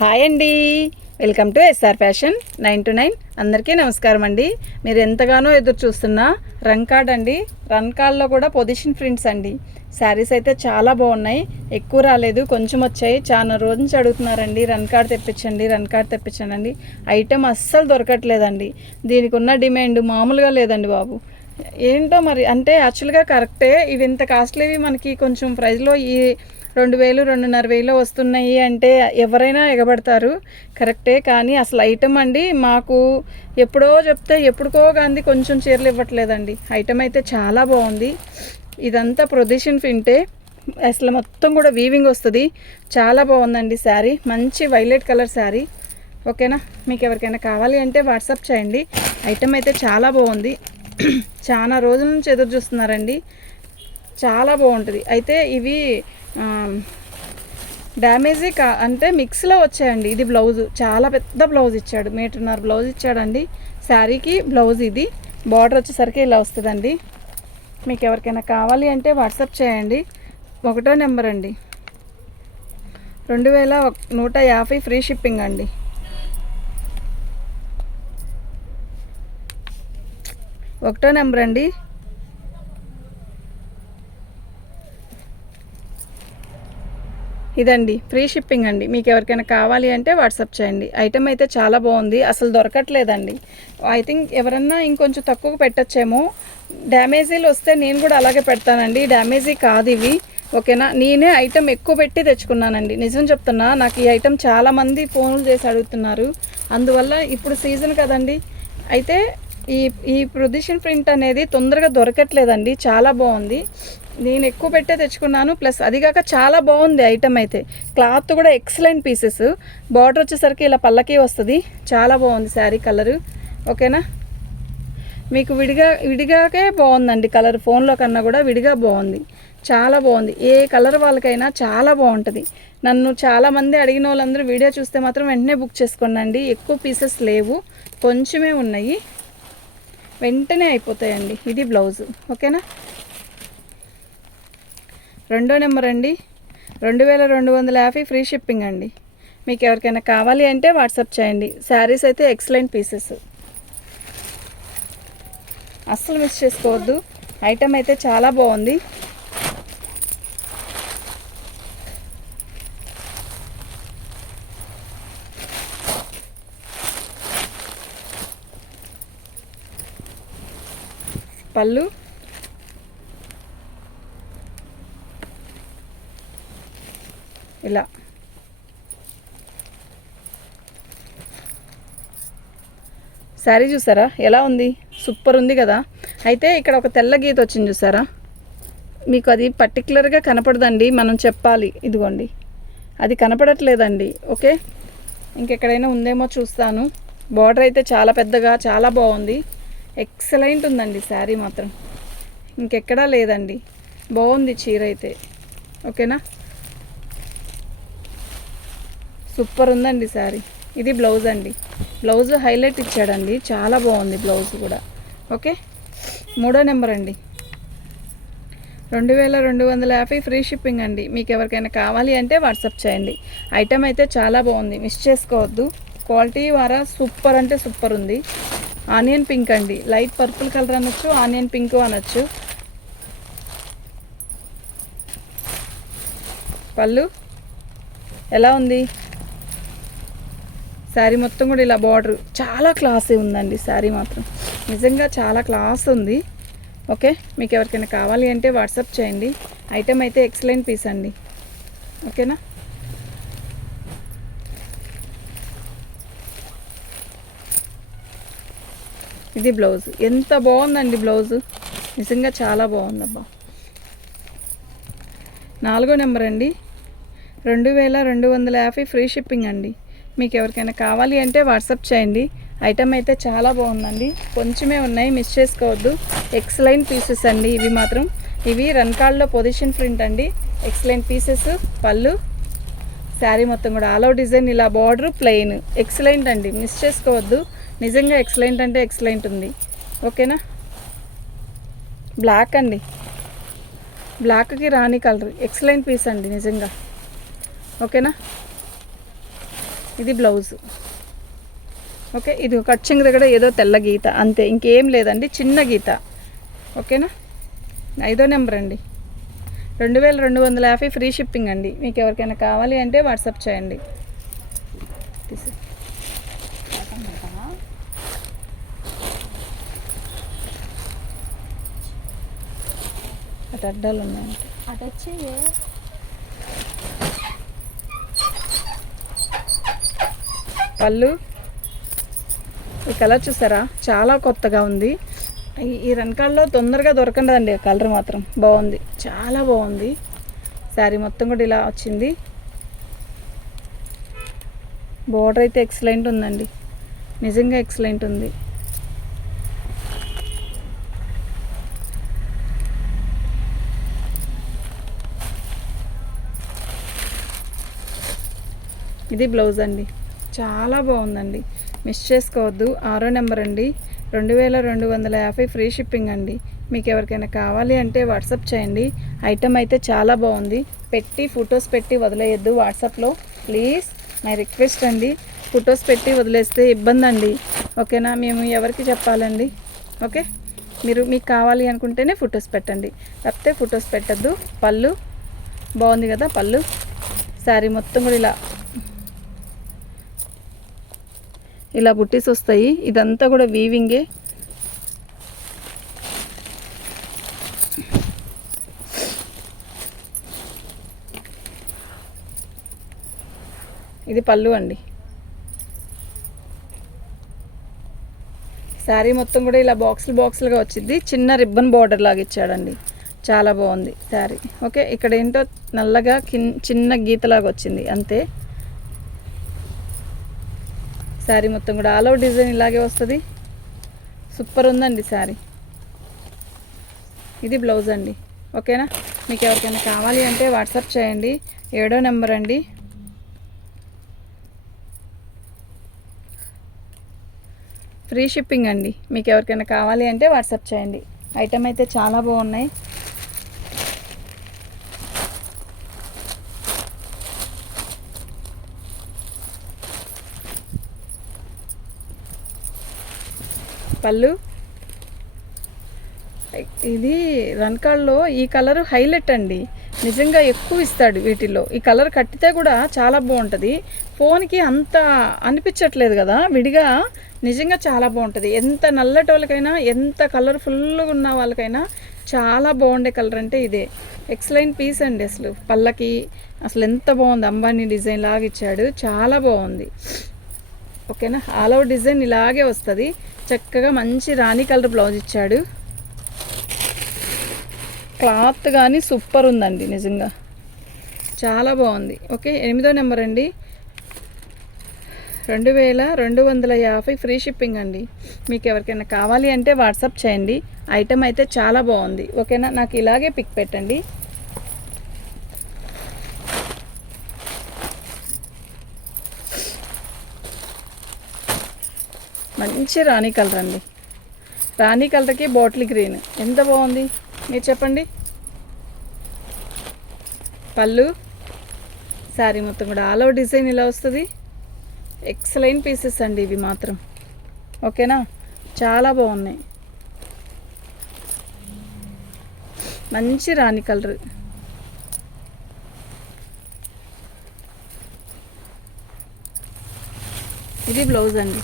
Hi అండి, welcome to SR fashion 9 to 9. అందరికీ నమస్కారం అండి. మీరు ఎంతగానో ఎదురు చూస్తున్న రన్ కార్డ్ అండి. రన్ కార్డ్లో కూడా పొజిషన్ ప్రింట్స్ అండి. శారీస్ అయితే చాలా బాగున్నాయి, ఎక్కువ రాలేదు, కొంచెం వచ్చాయి. చాలా రోజు నుంచి అడుగుతున్నారండి రన్ కార్డ్ తెప్పించండి, రన్ కార్డ్ తెప్పించండి. ఐటెం అస్సలు దొరకట్లేదండి. దీనికి ఉన్న డిమాండ్ మామూలుగా లేదండి బాబు. ఏంటో మరి, అంటే యాక్చువల్గా కరెక్టే, ఇవి ఇంత కాస్ట్లీవి మనకి కొంచెం ప్రైస్లో ఈ 2000 2500 వస్తున్నాయి అంటే ఎవరైనా ఎగబడతారు, కరెక్టే. కానీ అసలు ఐటమ్ అండి, మాకు ఎప్పుడో చెప్తే ఎప్పుడుకో కానీ కొంచెం చీరలు ఇవ్వట్లేదండి. ఐటమ్ అయితే చాలా బాగుంది. ఇదంతా ప్రొజిషన్ ప్రింటే, అసలు మొత్తం కూడా వీవింగ్ వస్తుంది. చాలా బాగుందండి శారీ, మంచి వైలెట్ కలర్ శారీ. ఓకేనా, మీకు ఎవరికైనా కావాలి అంటే వాట్సాప్ చేయండి. ఐటమ్ అయితే చాలా బాగుంది. చాలా రోజుల నుంచి ఎదురు చూస్తున్నారండి, చాలా బాగుంటుంది. అయితే ఇవి డ్యామేజీ అంటే మిక్స్లో వచ్చాయండి. ఇది బ్లౌజు, చాలా పెద్ద బ్లౌజ్ ఇచ్చాడు, 1.5 మీటర్ బ్లౌజ్ ఇచ్చాడండి శారీకి. బ్లౌజ్ ఇది, బార్డర్ వచ్చేసరికి ఇలా వస్తుందండి. మీకు ఎవరికైనా కావాలి అంటే వాట్సాప్ చేయండి. 1వ నెంబర్ అండి, 2150 ఫ్రీ షిప్పింగ్ అండి. ఒకటో నెంబర్ అండి, ఇదండి ఫ్రీ షిప్పింగ్ అండి. మీకు ఎవరికైనా కావాలి అంటే వాట్సాప్ చేయండి. ఐటమ్ అయితే చాలా బాగుంది, అసలు దొరకట్లేదండి. ఐ థింక్ ఎవరన్నా ఇంకొంచెం తక్కువ పెట్టచ్చేమో. డ్యామేజీలు వస్తే నేను కూడా అలాగే పెడతానండి, డ్యామేజీ కాదు ఇవి. ఓకేనా, నేనే ఐటమ్ ఎక్కువ పెట్టి తెచ్చుకున్నానండి, నిజం చెప్తున్నా. నాకు ఈ ఐటమ్ చాలామంది ఫోన్లు చేసి అడుగుతున్నారు, అందువల్ల ఇప్పుడు సీజన్ కదండి. అయితే ఈ ప్రొజిషన్ ప్రింట్ అనేది తొందరగా దొరకట్లేదండి, చాలా బాగుంది. నేను ఎక్కువ పెట్టే తెచ్చుకున్నాను, ప్లస్ అదిగాక చాలా బాగుంది ఐటమ్ అయితే. క్లాత్ కూడా ఎక్సలెంట్ పీసెస్. బార్డర్ వచ్చేసరికి ఇలా పల్లకి వస్తుంది, చాలా బాగుంది శారీ కలరు. ఓకేనా, మీకు విడిగాకే బాగుందండి కలర్, ఫోన్లో కన్నా కూడా విడిగా బాగుంది, చాలా బాగుంది. ఏ కలర్ వాళ్ళకైనా చాలా బాగుంటుంది. నన్ను చాలామంది అడిగిన వాళ్ళందరూ వీడియో చూస్తే మాత్రం వెంటనే బుక్ చేసుకోండి. ఎక్కువ పీసెస్ లేవు, కొంచెమే ఉన్నాయి, వెంటనే అయిపోతాయండి. ఇది బ్లౌజు. ఓకేనా, 2వ నెంబర్ అండి, 2250 ఫ్రీ షిప్పింగ్ అండి. మీకు ఎవరికైనా కావాలి అంటే వాట్సాప్ చేయండి. శారీస్ అయితే ఎక్సలెంట్ పీసెస్, అస్సలు మిస్ చేసుకోవద్దు. ఐటమ్ అయితే చాలా బాగుంది. పళ్ళు ఇలా, శారీ చూసారా ఎలా ఉంది, సూపర్ ఉంది కదా. అయితే ఇక్కడ ఒక తెల్ల గీత వచ్చింది చూసారా, మీకు అది పర్టికులర్గా కనపడదండి, మనం చెప్పాలి. ఇదిగోండి, అది కనపడట్లేదండి. ఓకే, ఇంకెక్కడైనా ఉందేమో చూస్తాను. బార్డర్ అయితే చాలా పెద్దగా, చాలా బాగుంది, ఎక్సలెంట్ ఉందండి శారీ మాత్రం, ఇంకెక్కడా లేదండి. బాగుంది చీర అయితే. ఓకేనా, సూపర్ ఉందండి శారీ. ఇది బ్లౌజ్ అండి, బ్లౌజ్ హైలైట్ ఇచ్చాడండి, చాలా బాగుంది బ్లౌజ్ కూడా. ఓకే, 3వ నెంబర్ అండి, 2250 ఫ్రీ షిప్పింగ్ అండి. మీకు ఎవరికైనా కావాలి అంటే వాట్సాప్ చేయండి. ఐటమ్ అయితే చాలా బాగుంది, మిస్ చేసుకోవద్దు. క్వాలిటీ వారా సూపర్ అంటే సూపర్ ఉంది. ఆనియన్ పింక్ అండి, లైట్ పర్పుల్ కలర్ అనొచ్చు, ఆనియన్ పింక్ అనొచ్చు. పళ్ళు ఎలా ఉంది, శారీ మొత్తం కూడా ఇలా బార్డర్ చాలా క్లాసీ ఉందండి. శారీ మాత్రం నిజంగా చాలా క్లాస్ ఉంది. ఓకే, మీకు ఎవరికైనా కావాలి అంటే వాట్సాప్ చేయండి. ఐటమ్ అయితే ఎక్సలెంట్ పీస్ అండి. ఓకేనా, ఇది బ్లౌజ్, ఎంత బాగుందండి బ్లౌజు, నిజంగా చాలా బాగుందబ్బా. 4వ నెంబర్ అండి, 2250 ఫ్రీ షిప్పింగ్ అండి. మీకు ఎవరికైనా కావాలి అంటే వాట్సాప్ చేయండి. ఐటమ్ అయితే చాలా బాగుందండి, కొంచెమే ఉన్నాయి, మిస్ చేసుకోవద్దు. ఎక్సలెంట్ పీసెస్ అండి ఇవి మాత్రం. ఇవి రన్ కార్డ్లో పొజిషన్ ప్రింట్ అండి, ఎక్సలెంట్ పీసెస్. పళ్ళు, శారీ మొత్తం కూడా ఆల్ అవుట్ డిజైన్, ఇలా బార్డర్ ప్లెయిన్, ఎక్సలెంట్ అండి, మిస్ చేసుకోవద్దు. నిజంగా ఎక్సలెంట్ అంటే ఎక్సలెంట్ ఉంది. ఓకేనా, బ్లాక్ అండి, బ్లాక్కి రాణి కలర్, ఎక్సలెంట్ పీస్ అండి నిజంగా. ఓకేనా, ఇది బ్లౌజ్. ఓకే, ఇది కట్చింగ్ దగ్గర ఏదో తెల్ల గీత అంతే, ఇంకేం లేదండి, చిన్న గీత. ఓకేనా, 5వ నెంబర్ అండి. 2250 ఫ్రీ షిప్పింగ్ అండి. మీకు ఎవరికైనా కావాలి అంటే వాట్సాప్ చేయండి. అటు అడ్డాలు ఉన్నాయంటే అటు వచ్చి పళ్ళు. ఈ కలర్ చూసారా, చాలా కొత్తగా ఉంది. ఈ రంకాల్లో తొందరగా దొరకండి. కలర్ మాత్రం బాగుంది, చాలా బాగుంది. శారీ మొత్తం కూడా ఇలా వచ్చింది. బోర్డర్ అయితే ఎక్సలెంట్ ఉందండి, నిజంగా ఎక్సలెంట్ ఉంది. ఇది బ్లౌజ్ అండి, చాలా బాగుందండి, మిస్ చేసుకోవద్దు. 6వ నెంబర్ అండి. 2250 ఫ్రీ షిప్పింగ్ అండి. మీకు ఎవరికైనా కావాలి అంటే వాట్సాప్ చేయండి. ఐటమ్ అయితే చాలా బాగుంది. ఫొటోస్ పెట్టి వదిలేయద్దు వాట్సాప్లో ప్లీజ్, మై రిక్వెస్ట్ అండి. ఫొటోస్ పెట్టి వదిలేస్తే ఇబ్బంది అండి. ఓకేనా, మేము ఎవరికి చెప్పాలండి. ఓకే, మీకు కావాలి అనుకుంటేనే ఫొటోస్ పెట్టండి, లేకపోతే ఫొటోస్ పెట్టద్దు. పళ్ళు బాగుంది కదా, పళ్ళు. శారీ మొత్తం కూడా ఇలా బుట్టీస్ వస్తాయి. ఇదంతా కూడా వీవింగే. ఇది పళ్ళు అండి. శారీ మొత్తం కూడా ఇలా బాక్సులుగా వచ్చింది. చిన్న రిబ్బన్ బార్డర్ లాగా ఇచ్చాడండి, చాలా బాగుంది శారీ. ఓకే, ఇక్కడ ఏంటో నల్లగా చిన్న గీతలాగా వచ్చింది అంతే. శారీ మొత్తం కూడా ఆల్ ఓవర్ డిజైన్ ఇలాగే వస్తుంది. సూపర్ ఉందండి శారీ. ఇది బ్లౌజ్ అండి. ఓకేనా, మీకు ఎవరికైనా కావాలి అంటే వాట్సాప్ చేయండి. 7వ నెంబర్ అండి. ఫ్రీ షిప్పింగ్ అండి. మీకు ఎవరికైనా కావాలి అంటే వాట్సాప్ చేయండి. ఐటమ్ అయితే చాలా బాగున్నాయి. పళ్ళు. ఇది రంకాల్లో ఈ కలర్ హైలైట్ అండి, నిజంగా ఎక్కువ ఇస్తాడు వీటిల్లో. ఈ కలర్ కట్టితే కూడా చాలా బాగుంటుంది. ఫోన్కి అంత అనిపించట్లేదు కదా విడిగా, నిజంగా చాలా బాగుంటుంది. ఎంత నల్లటోళ్ళకైనా, ఎంత కలర్ఫుల్గా ఉన్న వాళ్ళకైనా చాలా బాగుండే కలర్ అంటే ఇదే. ఎక్సలెంట్ పీస్ అండి. అసలు పళ్ళకి అసలు ఎంత బాగుంది, అంబానీ డిజైన్ లాగా ఇచ్చాడు, చాలా బాగుంది. ఓకేనా, ఆల్ ఓవర్ డిజైన్ ఇలాగే వస్తుంది. చక్కగా మంచి రాణి కలర్ బ్లౌజ్ ఇచ్చాడు. క్లాత్ కానీ సూపర్ ఉందండి, నిజంగా చాలా బాగుంది. ఓకే, 8వ నెంబర్ అండి. 2250 ఫ్రీ షిప్పింగ్ అండి. మీకు ఎవరికైనా కావాలి అంటే వాట్సాప్ చేయండి. ఐటమ్ అయితే చాలా బాగుంది. ఓకేనా, నాకు ఇలాగే పిక్ పెట్టండి. మంచి రాణి కలర్ అండి. రాణి కలర్కి బాటిల్ గ్రీన్ ఎంత బాగుంది, మీరు చెప్పండి. పళ్ళు. శారీ మొత్తం కూడా ఆల్ ఓవర్ డిజైన్ ఇలా వస్తుంది. ఎక్సలెంట్ పీసెస్ అండి ఇవి మాత్రం. ఓకేనా, చాలా బాగున్నాయి. మంచి రాణి కలర్. ఇది బ్లౌజ్ అండి.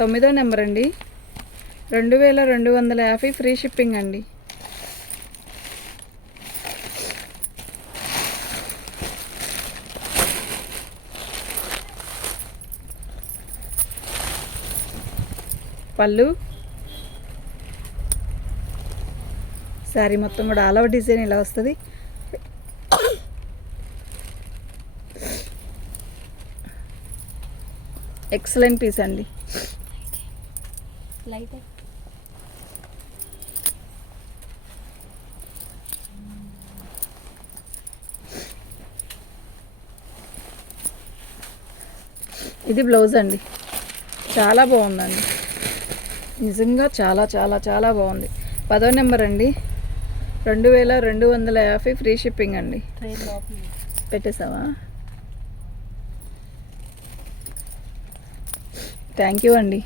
తొమ్మిదో నెంబర్ అండి. 2250 ఫ్రీ షిప్పింగ్ అండి. పళ్ళు. శారీ మొత్తం కూడా ఆల్ ఓవర్ డిజైన్ ఇలా వస్తుంది. ఎక్సలెంట్ పీస్ అండి. ఇది బ్లౌజ్ అండి, చాలా బాగుందండి, నిజంగా చాలా చాలా చాలా బాగుంది. 10వ నెంబర్ అండి. 2250 ఫ్రీ షిప్పింగ్ అండి. ట్రైన్ లోపల పెట్టేసావా? థ్యాంక్ యూ అండి.